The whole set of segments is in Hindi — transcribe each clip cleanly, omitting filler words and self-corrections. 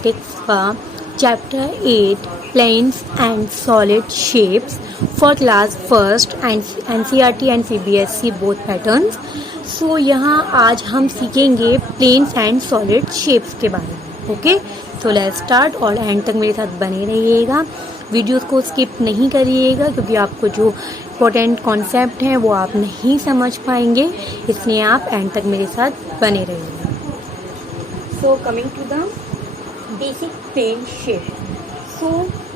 मैथमेटिक्स का chapter 8 planes and solid shapes for class first and NCERT and CBSE both patterns. So यहाँ आज हम सीखेंगे प्लेन्स एंड सॉलिड शेप्स के बारे में। ओके, सो लेट्स स्टार्ट और एंड तक मेरे साथ बने रहिएगा। वीडियोस को स्किप नहीं करिएगा क्योंकि आपको जो इम्पोर्टेंट कॉन्सेप्ट हैं वो आप नहीं समझ पाएंगे, इसलिए आप एंड तक मेरे साथ बने रहिएगा। So coming to the basic plane shape. So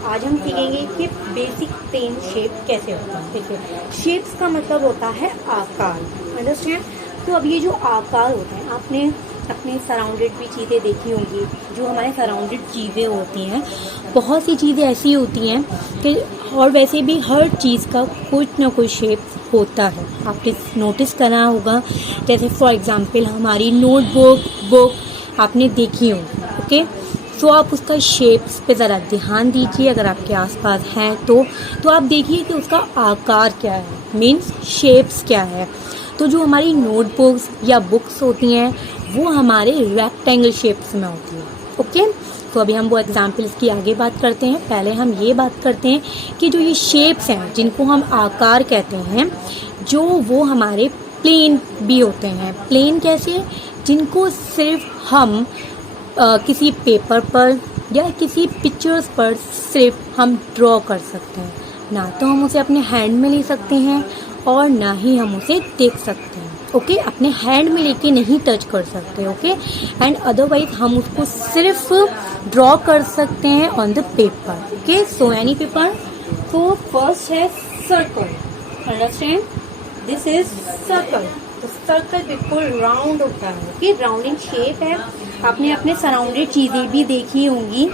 आज हम सीखेंगे कि बेसिक प्लेन शेप कैसे होता है। देखिए, शेप्स का मतलब होता है आकार, अंडरस्टैंड। तो अब ये जो आकार होता है, आपने अपने सराउंडेड भी चीज़ें देखी होंगी। जो हमारे सराउंडेड चीज़ें होती हैं, बहुत सी चीज़ें ऐसी होती हैं कि, और वैसे भी हर चीज़ का कुछ ना कुछ शेप होता है। आपने नोटिस करा होगा, जैसे फॉर एग्जांपल हमारी बुक आपने देखी होगी। ओके, तो आप उसका शेप्स पे ज़रा ध्यान दीजिए, अगर आपके आसपास है तो आप देखिए कि उसका आकार क्या है, मीन्स शेप्स क्या है। तो जो हमारी नोटबुक्स या बुक्स होती हैं वो हमारे रेक्टेंगल शेप्स में होती है। ओके, तो अभी हम वो एग्जाम्पल्स की आगे बात करते हैं। पहले हम ये बात करते हैं कि जो ये शेप्स हैं जिनको हम आकार कहते हैं, जो वो हमारे प्लेन भी होते हैं। प्लेन कैसे? जिनको सिर्फ हम किसी पेपर पर या किसी पिक्चर्स पर सिर्फ हम ड्रॉ कर सकते हैं, ना तो हम उसे अपने हैंड में ले सकते हैं और ना ही हम उसे देख सकते हैं। ओके, अपने हैंड में लेके नहीं टच कर सकते। ओके, एंड अदरवाइज हम उसको सिर्फ ड्रॉ कर सकते हैं on the paper. Okay, so any paper. तो फर्स्ट है circle, understand, this is circle. तो सर्कल बिल्कुल राउंड होता है। ओके, राउंडिंग शेप है। आपने अपने सराउंडेड चीज़ें भी देखी होंगी।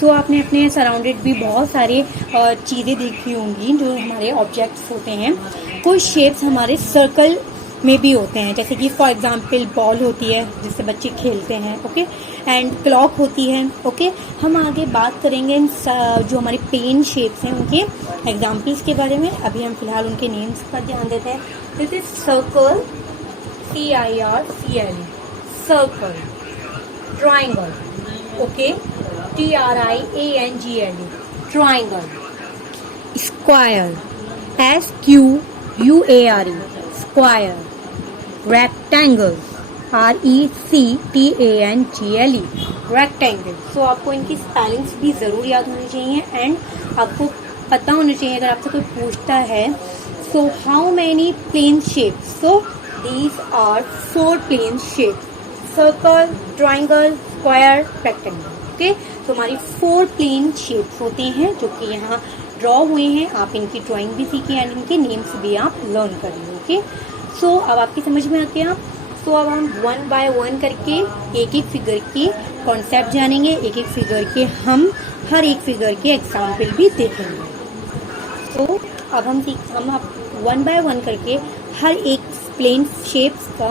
सो आपने अपने सराउंडेड भी बहुत सारे चीज़ें देखी होंगी जो हमारे ऑब्जेक्ट्स होते हैं। कुछ शेप्स हमारे सर्कल में भी होते हैं, जैसे कि फॉर एग्जांपल बॉल होती है जिससे बच्चे खेलते हैं। ओके, एंड क्लॉक होती है। ओके, हम आगे बात करेंगे जो हमारे प्लेन शेप्स हैं उनके एग्जांपल्स के बारे में। अभी हम फिलहाल उनके नेम्स पर ध्यान देते हैं। This is circle, CIRCLE, circle. Triangle, okay, TRIANGLE, triangle. Square, SQUARE, square. Rectangle, RECTANGLE, rectangle. So आपको इनकी स्पेलिंग्स भी ज़रूर याद होनी चाहिए एंड आपको पता होना चाहिए अगर आपसे कोई पूछता है so how many plane shapes. So these are 4 plane shapes, circle, triangle, square, rectangle. Okay, तो हमारी 4 प्लेन शेप्स होते हैं जो कि यहाँ ड्रॉ हुए हैं। आप इनकी ड्राइंग भी सीखिए एंड इनके नेम्स भी आप लर्न करिए। ओके, सो अब आपकी समझ में आ गया। तो अब हम 1 बाय 1 करके एक एक फिगर के कॉन्सेप्ट जानेंगे, एक एक फिगर के हम हर एक फिगर के एग्जाम्पल भी देखेंगे। तो अब हम 1 बाय 1 करके हर एक प्लेन शेप्स का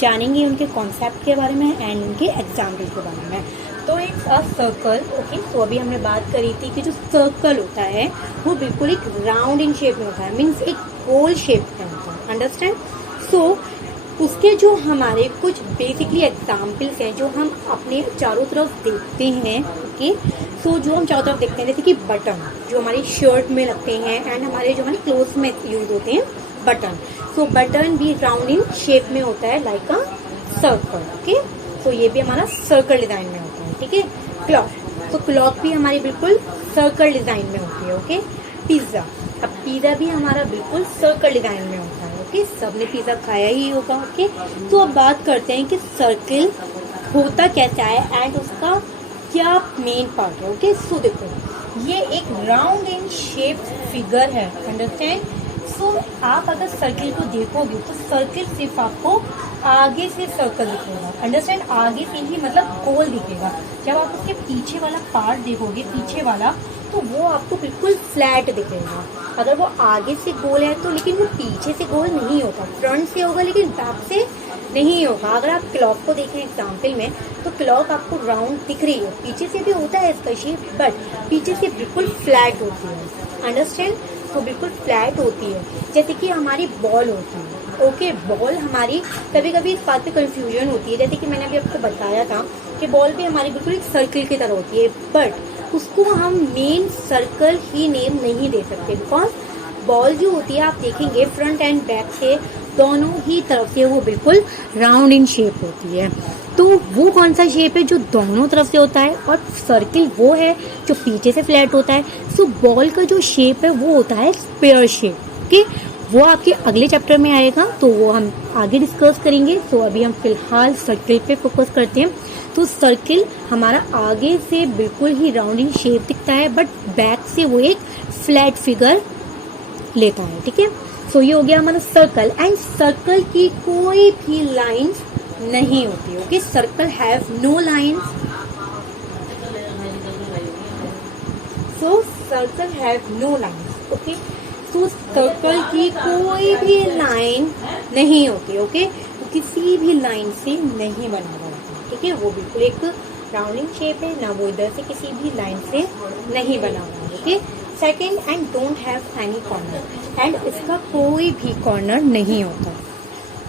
जानेंगे, उनके कॉन्सेप्ट के बारे में एंड उनके एग्जाम्पल के बारे में। तो एक सर्कल। ओके, तो अभी हमने बात करी थी कि जो सर्कल होता है वो बिल्कुल एक राउंड इन शेप में होता है, मीन्स एक गोल शेप में होता है, अंडरस्टैंड। सो उसके जो हमारे कुछ बेसिकली एग्जाम्पल्स हैं जो हम अपने चारों तरफ देखते हैं। ओके, सो जो हम चारों तरफ देखते हैं जैसे कि बटन, जो हमारी शर्ट में लगते हैं एंड हमारे जो हमारे क्लोथ्स में यूज होते हैं बटन। सो बटन भी राउंड इन शेप में होता है लाइक अ सर्कल। ओके, तो ये भी हमारा सर्कल डिजाइन में होता है। ठीक है, क्लॉक, तो क्लॉक भी हमारी बिल्कुल सर्कल डिजाइन में होती है। ओके, पिज्जा, अब पिज्जा भी हमारा बिल्कुल सर्कल डिजाइन में होता है। ओके, सबने पिज्जा खाया ही होगा। ओके, तो अब बात करते हैं कि सर्कल होता कैसा है एंड उसका क्या मेन पार्ट है। ओके, सो देखो ये एक राउंड इन शेप फिगर है, अंडरस्टैंड। सो आप अगर सर्कल को देखोगे तो सर्कल सिर्फ आपको आगे से सर्कल दिखेगा, अंडरस्टैंड, आगे से ही मतलब गोल दिखेगा। जब आप उसके पीछे वाला पार्ट देखोगे, पीछे वाला, तो वो आपको बिल्कुल फ्लैट दिखेगा। अगर वो आगे से गोल है तो लेकिन वो पीछे से गोल नहीं होगा, फ्रंट से होगा लेकिन बैक से नहीं होगा। अगर आप क्लॉक को देखें एग्जाम्पल में तो क्लॉक आपको राउंड दिख रही है, पीछे से भी होता है इसका शेप बट पीछे से बिल्कुल फ्लैट होती है, अंडरस्टैंड। तो बिल्कुल फ्लैट होती है, जैसे कि हमारी बॉल होती है। ओके, बॉल हमारी कभी कभी इस बात पे कंफ्यूजन होती है, जैसे कि मैंने अभी आपको बताया था कि बॉल भी हमारी बिल्कुल एक सर्कल की तरह होती है, बट उसको हम मेन सर्कल ही नेम नहीं दे सकते, बिकॉज बॉल जो होती है आप देखेंगे फ्रंट एंड बैक से दोनों ही तरफ से वो बिल्कुल राउंड इन शेप होती है। तो वो कौन सा शेप है जो दोनों तरफ से होता है, और सर्किल वो है जो पीछे से फ्लैट होता है। सो बॉल का जो शेप है वो होता है स्क्वायर शेप। ओके, वो आपके अगले चैप्टर में आएगा, तो वो हम आगे डिस्कस करेंगे। तो अभी हम फिलहाल सर्किल पे फोकस करते हैं। तो सर्किल हमारा आगे से बिल्कुल ही राउंडिंग शेप दिखता है, बट बैक से वो एक फ्लैट फिगर लेता है। ठीक है, सो ये हो गया हमारा सर्कल। एंड सर्कल की कोई भी लाइंस नहीं होती। Okay, circle have no lines. So circle have no lines. Okay, तो सर्कल की कोई भी लाइन नहीं होती। ओके, तो किसी भी लाइन से नहीं बना हुआ होता। ठीक है, वो बिल्कुल एक राउंडिंग शेप है, ना वो इधर से किसी भी लाइन से नहीं बना हुआ। Okay, second, and don't have any corner, and इसका कोई भी कॉर्नर नहीं होता।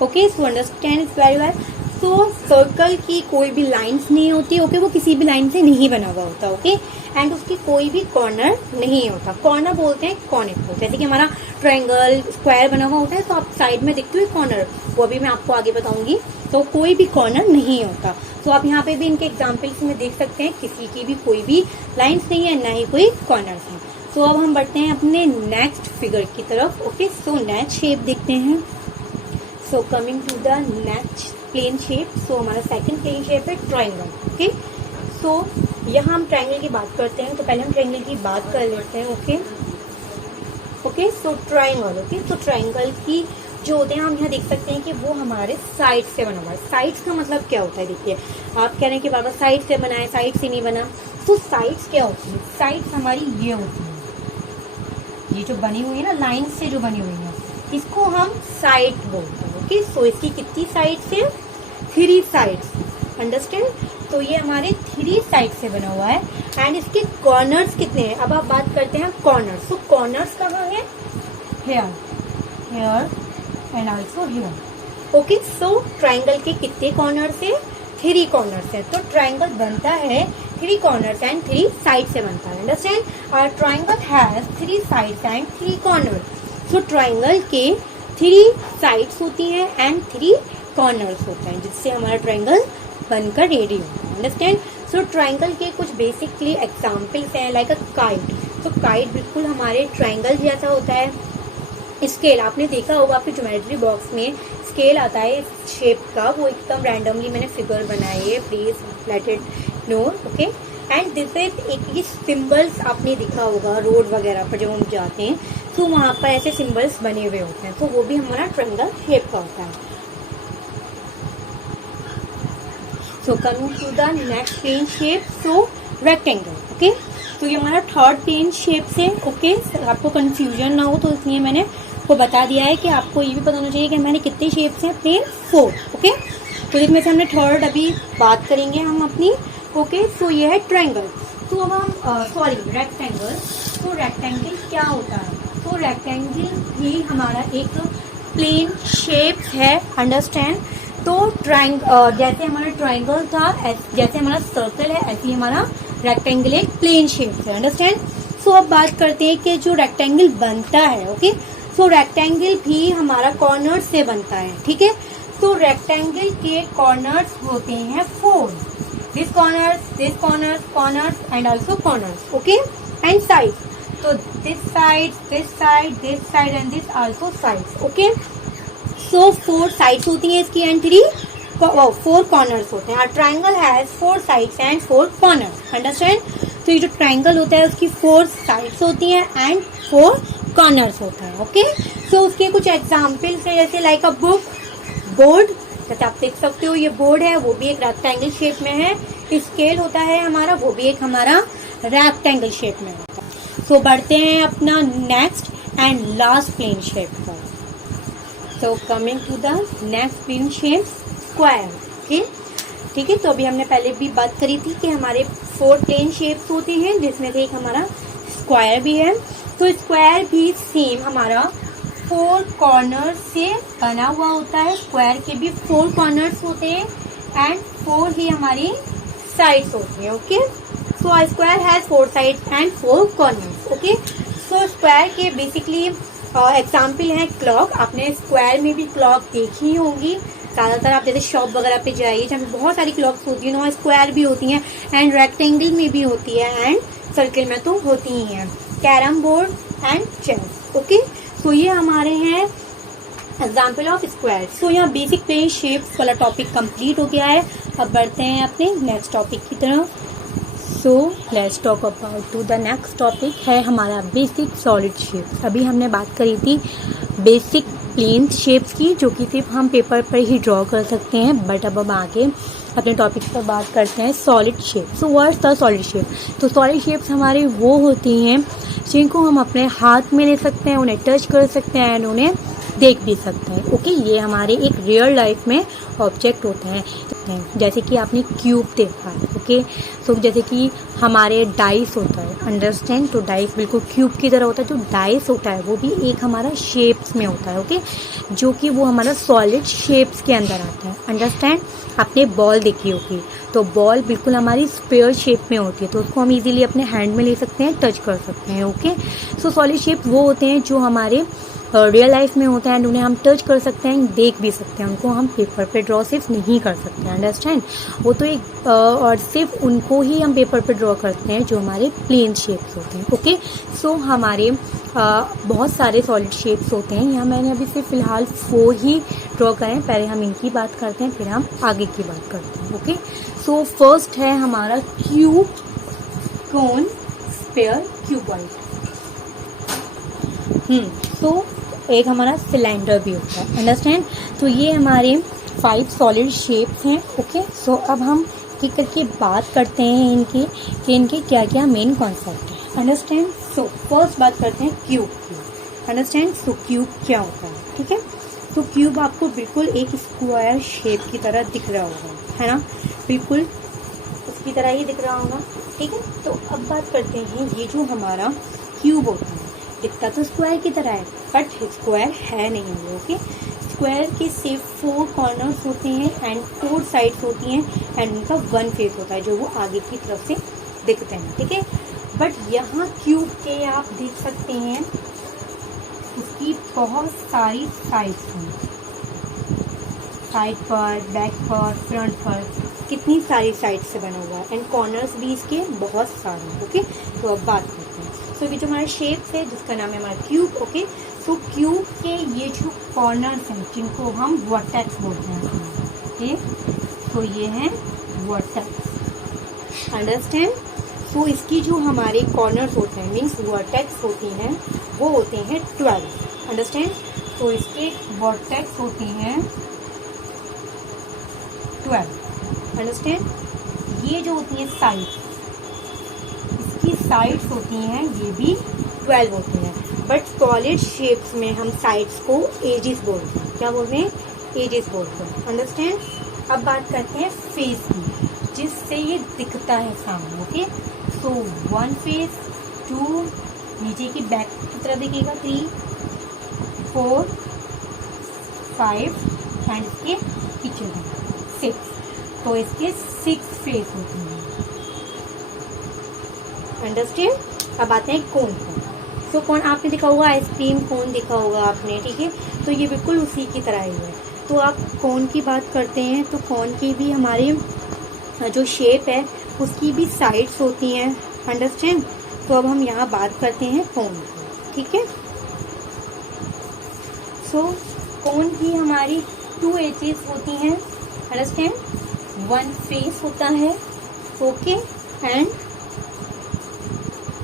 Okay, so understand it very well. तो सर्कल की कोई भी लाइंस नहीं होती। ओके, वो किसी भी लाइन से नहीं बना हुआ होता। ओके, एंड उसकी कोई भी कॉर्नर नहीं होता। कॉर्नर बोलते हैं कॉनिक को, जैसे कि हमारा ट्रायंगल स्क्वायर बना हुआ होता है, तो आप साइड में देखते हुए कॉर्नर, वो अभी मैं आपको आगे बताऊंगी। तो कोई भी कॉर्नर नहीं होता। तो आप यहाँ पे भी इनके एग्जाम्पल्स में देख सकते हैं, किसी की भी कोई भी लाइंस नहीं है, ना ही कोई कॉर्नर्स है। तो अब हम बढ़ते हैं अपने नेक्स्ट फिगर की तरफ। ओके, सो नेक्स्ट शेप देखते हैं। So coming to the next plane shape. So हमारा सेकंड प्लेन शेप है ट्रायंगल। ओके, सो यहाँ हम ट्रायंगल की बात करते हैं, तो पहले हम ट्रायंगल की बात कर लेते हैं। ओके ओके, सो ट्रायंगल। ओके, तो ट्रायंगल की जो होते हैं हम यहाँ देख सकते हैं कि वो हमारे साइड से बना हुआ है। साइड्स का मतलब क्या होता है, देखिए आप कह रहे हैं कि बाबा साइड से बना है, साइड से नहीं बना। तो साइड्स क्या होती है, साइड्स हमारी ये होती है, ये जो बनी हुई है ना, लाइन से जो बनी हुई है, इसको हम साइड बोलते हैं। ओके, सो इसकी कितनी साइड्स है, 3 साइड्स। अंडरस्टैंड, तो ये हमारे 3 साइड से बना हुआ है। एंड इसके कॉर्नर्स कितने हैं, अब आप बात करते हैं कॉर्नर्स। तो कॉर्नर्स कहाँ है, here, here and also here. Okay, so triangle के कितने कॉर्नर्स है, 3 कॉर्नर्स है। तो ट्राइंगल बनता है 3 कॉर्नर्स एंड 3 साइड से बनता है। अंडरस्टैंड, और triangle has 3 sides and 3 corners. So triangle के 3 साइड्स होती हैं एंड 3 कॉर्नर्स होते हैं, जिससे हमारा ट्राइंगल बनकर रेडी होता है। अंडरस्टैंड, सो ट्राइंगल के कुछ बेसिकली एग्जाम्पल्स हैं, लाइक अ काइट। तो काइट बिल्कुल हमारे ट्राइंगल जैसा होता है। स्केल आपने देखा होगा, आपके ज्योमेट्री बॉक्स में स्केल आता है इस शेप का, वो एकदम रैंडमली मैंने फिगर बनाई है, please let it know. Okay, and this is एक, ये सिंबल्स आपने देखा होगा रोड वगैरह पर जब हम जाते हैं, तो वहां पर ऐसे सिंबल्स बने हुए होते हैं, तो वो भी हमारा ट्रायंगल शेप का होता है। So coming to the next plane shape, so rectangle. Okay, तो ये हमारा थर्ड प्लेन शेप से। ओके, आपको कंफ्यूजन ना हो तो इसलिए मैंने को बता दिया है कि आपको ये भी पता होना चाहिए कि हमारे कितने शेप्स हैं, प्लेन 4। ओके, तो इसमें से हमने थर्ड अभी बात करेंगे हम अपनी। ओके, सो ये है ट्रायंगल। तो अब हम सॉरी रेक्टेंगल। तो रेक्टेंगल क्या होता है, तो रेक्टेंगल भी हमारा एक प्लेन शेप है। अंडरस्टैंड, तो जैसे हमारा ट्रायंगल था, जैसे हमारा सर्कल है, ऐसे ही हमारा रेक्टेंगल एक प्लेन शेप है। अंडरस्टैंड, सो अब बात करते हैं कि जो रेक्टेंगल बनता है। ओके, सो रेक्टेंगल भी हमारा कॉर्नर से बनता है। ठीक है, तो रेक्टेंगल के कॉर्नर्स होते हैं 4, this corners, corners and also corners. Okay, and side, तो this side and this also side. Okay, so 4 sides होती हैं इसकी एंड 4 कॉर्नर्स होते हैं। Triangle has 4 sides and 4 corners. Understand, तो ये जो ट्राइंगल होता है उसकी 4 साइड्स होती हैं एंड 4 कॉर्नर्स होता है। ओके, सो उसके कुछ एग्जाम्पल्स है, जैसे लाइक अ बुक, बोर्ड, जैसे आप देख सकते हो ये बोर्ड है, वो भी एक रेक्टेंगल शेप में है। स्केल होता है हमारा, वो भी एक हमारा रेक्टेंगल शेप में होता है। सो बढ़ते हैं अपना next and last plane shape पर। So coming to the next plane shape, square. Okay, ठीक है, तो अभी हमने पहले भी बात करी थी कि हमारे 4 प्लेन शेप्स होते हैं, जिसमें से एक हमारा स्क्वायर भी है। तो स्क्वायर भी सेम हमारा 4 कॉर्नर से बना हुआ होता है। स्क्वायर के भी 4 कॉर्नर्स होते हैं एंड 4 ही हमारी साइड्स होती हैं। Okay, so a square has 4 sides and 4 corners. Okay, so square के बेसिकली एग्जाम्पल है क्लॉक। आपने स्क्वायर में भी क्लॉक देखी होंगी, ज्यादातर आप जैसे शॉप वगैरह पे जाइए जहाँ पे बहुत सारी क्लॉक्स होती है, स्क्वायर भी होती हैं एंड रेक्टेंगल में भी होती है एंड सर्किल में तो होती ही हैं। Carrom board and chess. Okay, so ये हमारे हैं एग्जाम्पल ऑफ स्क्वायर। सो यहाँ बेसिक प्लेन शेप्स वाला टॉपिक कंप्लीट हो गया है। अब बढ़ते हैं अपने नेक्स्ट टॉपिक की तरफ। So let's talk about to the next topic है हमारा बेसिक सॉलिड शेप्स। अभी हमने बात करी थी बेसिक प्लेन शेप्स की, जो कि सिर्फ हम पेपर पर ही ड्रॉ कर सकते हैं, बट अब हम आगे अपने टॉपिक पर बात करते हैं solid shape. So what's the solid shape? तो सॉलिड शेप्स हमारी वो होती हैं जिनको हम अपने हाथ में ले सकते हैं, उन्हें टच कर सकते हैं एंड उन्हें देख भी सकते हैं। ओके, ये हमारे एक रियल लाइफ में ऑब्जेक्ट होते हैं, जैसे कि आपने क्यूब देखा है। ओके, सो जैसे कि हमारे डाइस होता है, अंडरस्टैंड? तो डाइस बिल्कुल क्यूब की तरह होता है। जो डाइस होता है वो भी एक हमारा शेप्स में होता है। ओके, जो कि वो हमारा सॉलिड शेप्स के अंदर आता है, अंडरस्टैंड? आपने बॉल देखी होगी, तो बॉल बिल्कुल हमारी स्क्वायर शेप में होती है, तो उसको हम इजीली अपने हैंड में ले सकते हैं, टच कर सकते हैं। ओके, सो सॉलिड शेप वो होते हैं जो हमारे रियल लाइफ में होता है एंड उन्हें हम टच कर सकते हैं, देख भी सकते हैं। उनको हम पेपर पे ड्रॉ सिर्फ नहीं कर सकते, अंडरस्टैंड? वो तो एक और सिर्फ उनको ही हम पेपर पे ड्रॉ करते हैं जो हमारे प्लेन शेप्स होते हैं। ओके, सो हमारे बहुत सारे सॉलिड शेप्स होते हैं। यहाँ मैंने अभी सिर्फ फिलहाल 4 ही ड्रॉ करें। पहले हम इनकी बात करते हैं, फिर हम आगे की बात करते हैं। ओके, सो फर्स्ट है हमारा क्यूब, कोन, स्फीयर, क्यूबॉइड। तो एक हमारा सिलेंडर भी होता है, अंडरस्टैंड? तो ये हमारे 5 सॉलिड शेप्स हैं। ओके, सो अब हम एक करके बात करते हैं इनकी कि इनके क्या क्या मेन कॉन्सेप्ट है, अंडरस्टैंड? सो फर्स्ट बात करते हैं क्यूब की, अंडरस्टैंड? सो क्यूब क्या होता है, ठीक है? तो क्यूब आपको बिल्कुल एक स्क्वायर शेप की तरह दिख रहा होगा, है ना? बिल्कुल उसकी तरह ही दिख रहा होगा, ठीक है? तो अब बात करते हैं ये जो हमारा क्यूब होता है, दिखता तो स्क्वायर की तरह है बट स्क्वायर है नहीं। ओके, स्क्वायर के सिर्फ 4 कॉर्नर्स होते हैं एंड 4 साइड्स होती हैं एंड उनका 1 फेस होता है जो वो आगे की तरफ से दिखते हैं, ठीक है? बट यहाँ क्यूब के आप देख सकते हैं उसकी बहुत सारी साइड्स हैं, साइड पर, बैक पर, फ्रंट पर, कितनी सारी साइड से बना हुआ है एंड कॉर्नर्स भी इसके बहुत सारे। ओके, तो अब बात करते हैं। तो ये जो हमारा शेप है जिसका नाम है हमारा क्यूब। ओके, तो क्यूब के ये जो कॉर्नर्स हैं जिनको हम वर्टेक्स बोलते हैं, ओके, तो ये हैं वर्टेक्स, अंडरस्टैंड? तो इसकी जो हमारे कॉर्नर्स होते हैं मीन्स वर्टेक्स होती हैं वो होते हैं 12, अंडरस्टैंड? तो इसके वर्टेक्स होती हैं 12, अंडरस्टैंड? ये जो होती है साइड, इसकी साइड्स होती हैं ये भी 12 होती हैं। बट सॉलिड शेप्स में हम साइड्स को एजेस बोलते हैं। क्या बोलते हैं? एजेस बोलते हैं, अंडरस्टैंड? अब बात करते हैं फेस की, जिससे ये दिखता है सामने। ओके, तो 1 फेस, 2 नीचे की बैक की तरफ दिखेगा, 3, 4, 5 एंड इसके पीछे 6, तो इसके 6 फेस होते हैं, अंडरस्टैंड? अब आते हैं कोन को। तो कोन आपने देखा होगा, आइसक्रीम कोन देखा होगा आपने, ठीक है? तो ये बिल्कुल उसी की तरह ही है। तो आप कोन की बात करते हैं तो कोन की भी हमारी जो शेप है उसकी भी साइड्स होती हैं, अंडरस्टैंड? तो अब हम यहाँ बात करते हैं कोन की, ठीक है? सो कोन की हमारी 2 एजेस होती हैं, अंडरस्टैंड? 1 फेस होता है, ओके, एंड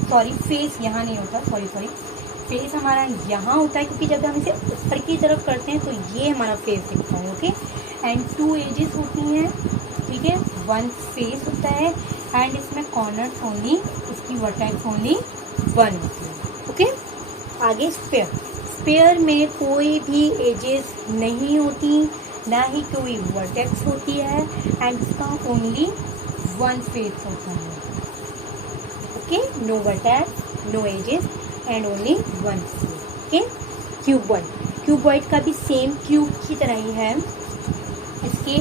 सॉरी फेस यहाँ नहीं होता, सॉरी फेस हमारा यहाँ होता है क्योंकि जब हम इसे ऊपर की तरफ करते हैं तो ये हमारा फेस दिखता है, ओके? एंड 2 एजेस होती हैं, ठीक है? 1 फेस होता है एंड इसमें कॉर्नर ओनली, इसकी वर्टेक्स ओनली 1 होती है, ओके? आगे स्फीयर में कोई भी एजेस नहीं होती, ना ही कोई वर्टेक्स होती है एंड इसका ओनली 1 फेस होता है, okay? No vertex, no edges and only 1 face, okay? Cuboid का भी सेम क्यूब की तरह ही है, इसके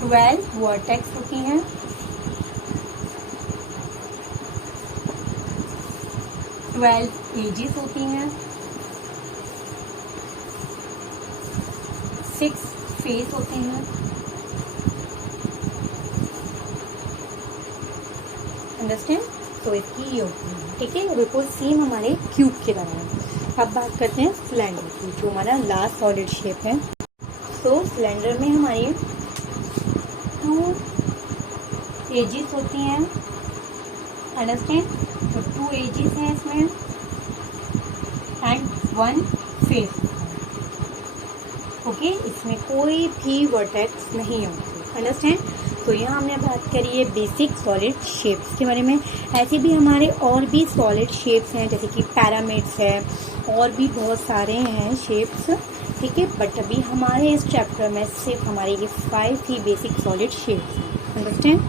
12 वर्टेक्स होती हैं 12 एजेस होती हैं, 6 फेस होते हैं, अंडरस्टैंड। तो इसकी ये होती है, ठीक है, बिल्कुल सेम हमारे क्यूब की तरह है। अब बात करते हैं सिलेंडर की, जो हमारा लास्ट सॉलिड शेप है। तो सिलेंडर में हमारी 2 एजेस होती हैं, अंडरस्टैंड। तो 2 एजेस हैं इसमें एंड 1 फेस। ओके, इसमें कोई भी वर्टेक्स नहीं होती, अंडरस्टैंड। तो यहाँ हमने बात करी है बेसिक सॉलिड शेप्स के बारे में। ऐसे भी हमारे और भी सॉलिड शेप्स हैं, जैसे कि पिरामिड्स है, और भी बहुत सारे हैं शेप्स, ठीक है। बट अभी हमारे इस चैप्टर में सिर्फ हमारे ये 5 ही बेसिक सॉलिड शेप्स हैं, understand.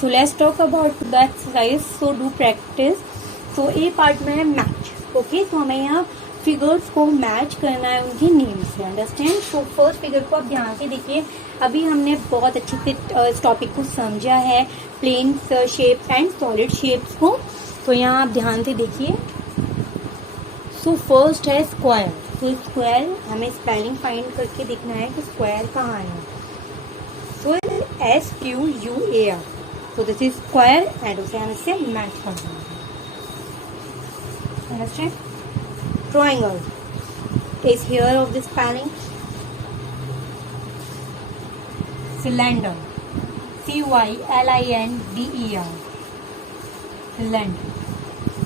So let's talk about the exercise, so do practice. So A part में है मैच, ओके। तो हमें यहाँ फिगर्स को मैच करना है उनके नेम से, अंडरस्टैंड। तो फर्स्ट फिगर को आप ध्यान से देखिए। अभी हमने बहुत अच्छे से इस टॉपिक को समझा है, plane shapes and solid shapes को। तो यहाँ आप ध्यान से देखिए। सो फर्स्ट है स्क्वायर। तो स्क्वायर हमें स्पेलिंग फाइंड करके देखना है कि स्क्वायर कहाँ है। सो SQUAR, तो दिस इज स्क्वायर एंड उसे हम इससे मैच कर देंगे, understand. Triangle is here of this spelling. Cylinder, CYLINDER, cylinder.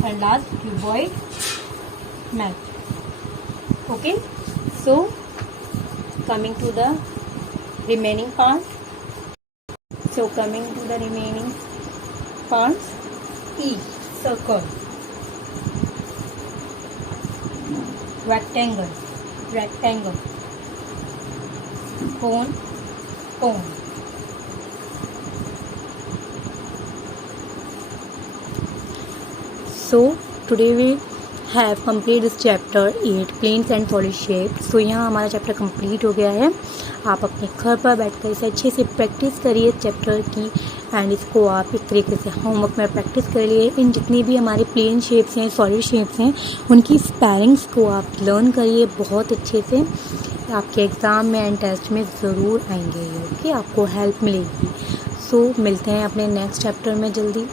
And last cuboid, match. Okay, so coming to the remaining part. So coming to the remaining parts, E, circle. Rectangle, rectangle. Cone, cone. So today we have completed this chapter 8 planes and solid shapes. So यहाँ हमारा चैप्टर कंप्लीट हो गया है। आप अपने घर पर बैठकर इसे अच्छे से प्रैक्टिस करिए चैप्टर की, एंड इसको आप इस तरीके से होमवर्क में प्रैक्टिस कर लिए। इन जितनी भी हमारे प्लेन शेप्स हैं, सॉलिड शेप्स हैं, उनकी स्पेलिंग्स को आप लर्न करिए बहुत अच्छे से। आपके एग्ज़ाम में एंड टेस्ट में ज़रूर आएंगे, ओके, आपको हेल्प मिलेगी। सो मिलते हैं अपने नेक्स्ट चैप्टर में जल्दी।